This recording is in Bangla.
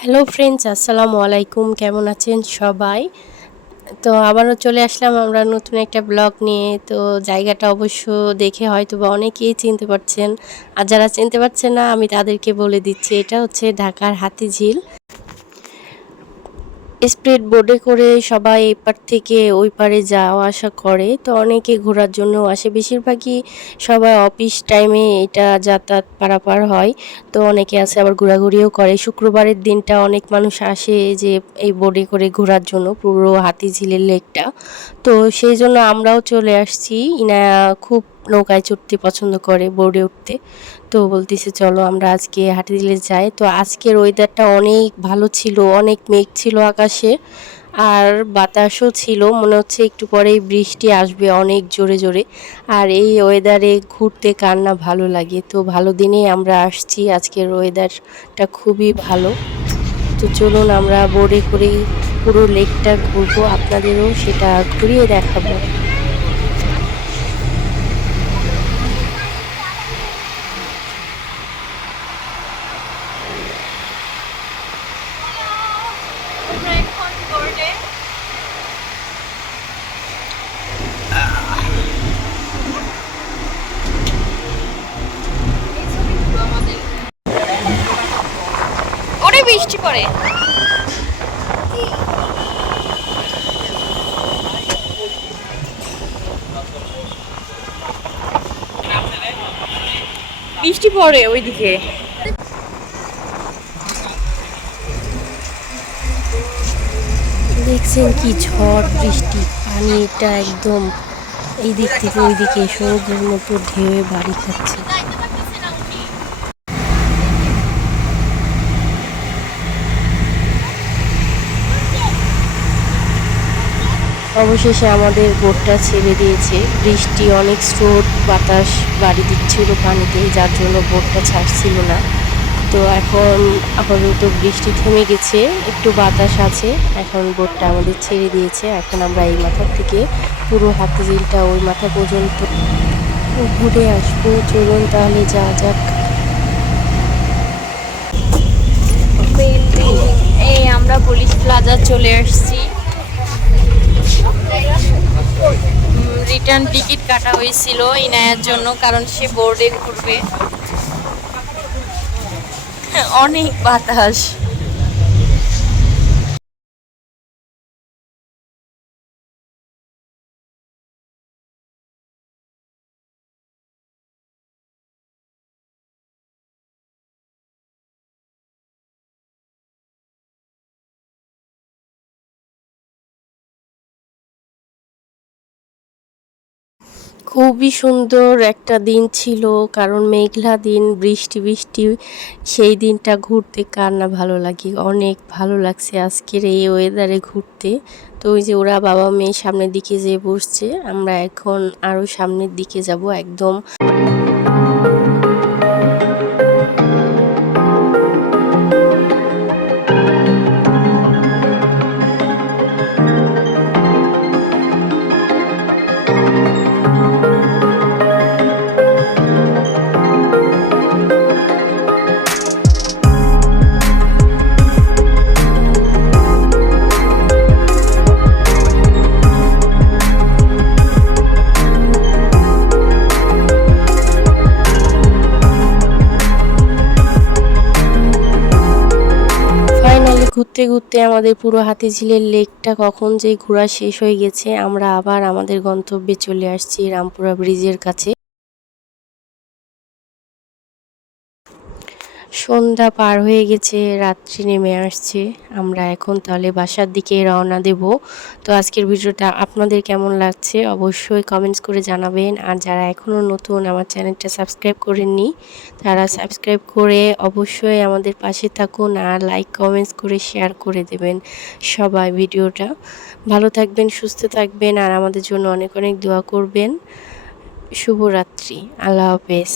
হ্যালো ফ্রেন্ডস আসসালামু আলাইকুম। কেমন আছেন সবাই? তো আবারও চলে আসলাম আমরা নতুন একটা ব্লগ নিয়ে। তো জায়গাটা অবশ্য দেখে হয়তো বা অনেকেই চিনতে পারছেন। আর যারা চিনতে পারছে না, আমি তাদেরকে বলে দিচ্ছি। এটা হচ্ছে ঢাকার হাতিঝিল। স্প্রেড বোর্ডে করে সবাই এপার থেকে ওই পারে যাওয়া আসা করে। তো অনেকে ঘোরার জন্য আসে। বেশিরভাগই সবাই অফিস টাইমে এটা যাতায়াত পারাপার হয়। তো অনেকে আছে আবার ঘোরাঘুরিও করে। শুক্রবারের দিনটা অনেক মানুষ আসে যে এই বোর্ডে করে ঘোরার জন্য পুরো হাতিঝিলের লেকটা। তো সেই জন্য আমরাও চলে আসছি। ইনা খুব নৌকায় চড়তে পছন্দ করে বোর্ডে উঠতে। তো বলতেছে, চলো আমরা আজকে দিলে যাই। তো আজকের ওয়েদারটা অনেক ভালো ছিল, অনেক মেঘ ছিল আকাশে আর বাতাসও ছিল। মনে হচ্ছে একটু পরেই বৃষ্টি আসবে অনেক জোরে জোরে। আর এই ওয়েদারে ঘুরতে কার না ভালো লাগে। তো ভালো দিনে আমরা আসছি। আজকের ওয়েদারটা খুবই ভালো। তো চলুন আমরা বোর্ডে করে পুরো লেকটা ঘুরবো। আপনাদেরও সেটা ঘুরিয়ে দেখাবো ওরে বৃষ্টি পড়ে। বৃষ্টি পড়ে ওইদিকে। দেখছেন কি ঝড় বৃষ্টি? পানিটা একদম এই দিক থেকে ওই দিকে সমুদ্রের মতো ঢেউয়ে বাড়ি খাচ্ছে। অবশেষে আমাদের বোটটা ছেড়ে দিয়েছে। বৃষ্টি, অনেক স্রোত, বাতাস, বাড়ি দিচ্ছিল পানিতে, যার জন্য বোটটা ছাড়ছিল না। তো এখন আপাতত বৃষ্টি থেমে গেছে, একটু বাতাস আছে, এখন বোটটা আমাদের ছেড়ে দিয়েছে। এখন আমরা এই মাথার থেকে পুরো হাতিঝিলটা ওই মাথা পর্যন্ত ঘুরে আসব। চলুন তাহলে যা যাক। এই আমরা পুলিশ প্লাজা চলে আসছি। রিটার্ন টিকিট কাটা হয়েছিল ইনায়ার জন্য কারণ সে বোর্ডে ঘুরবে। অনেক বাতাস। খুবই সুন্দর একটা দিন ছিল, কারণ মেঘলা দিন, বৃষ্টি বৃষ্টি, সেই দিনটা ঘুরতে কার না ভালো লাগে, অনেক ভালো লাগছে আজকের এই ওয়েদারে ঘুরতে। তো ওই যে ওরা বাবা মেয়ে সামনের দিকে যেয়ে বসছে, আমরা এখন আরও সামনের দিকে যাব একদম। ঘুরতে ঘুরতে আমাদের পুরো হাতিঝিলের লেকটা কখন যে ঘোরা শেষ হয়ে গেছে, আমরা আবার আমাদের গন্তব্যে চলে আসছি রামপুরা ব্রিজের কাছে। সন্ধ্যা পার হয়ে গেছে, রাত্রি নেমে আসছে। আমরা এখন তাহলে বাসার দিকে রওনা দেব। তো আজকের ভিডিওটা আপনাদের কেমন লাগছে অবশ্যই কমেন্টস করে জানাবেন। আর যারা এখনও নতুন আমার চ্যানেলটা সাবস্ক্রাইব করেননি, তারা সাবস্ক্রাইব করে অবশ্যই আমাদের পাশে থাকুন আর লাইক কমেন্টস করে শেয়ার করে দেবেন সবাই ভিডিওটা। ভালো থাকবেন, সুস্থ থাকবেন আর আমাদের জন্য অনেক অনেক দোয়া করবেন। শুভরাত্রি, আল্লাহ হাফেজ।